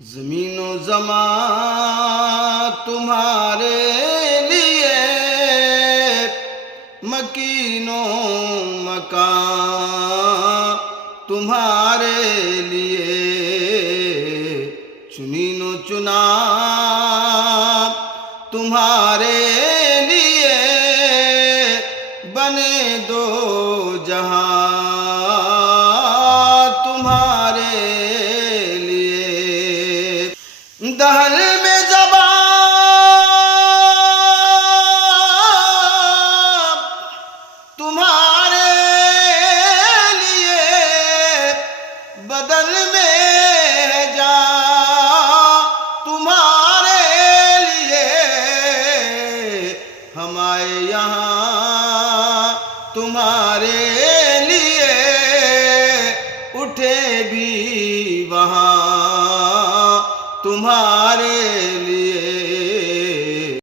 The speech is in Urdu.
زمین و زمان تمہارے لیے، مکین و مکان تمہارے لیے، چنین و چنا تمہارے لیے، بنے دو جہاں تمہارے لیے۔ دہل میں زبان تمہارے لیے، بدل میں جان تمہارے لیے، ہم آئے یہاں تمہارے لیے، اٹھے بھی وہاں تمہارے لیے۔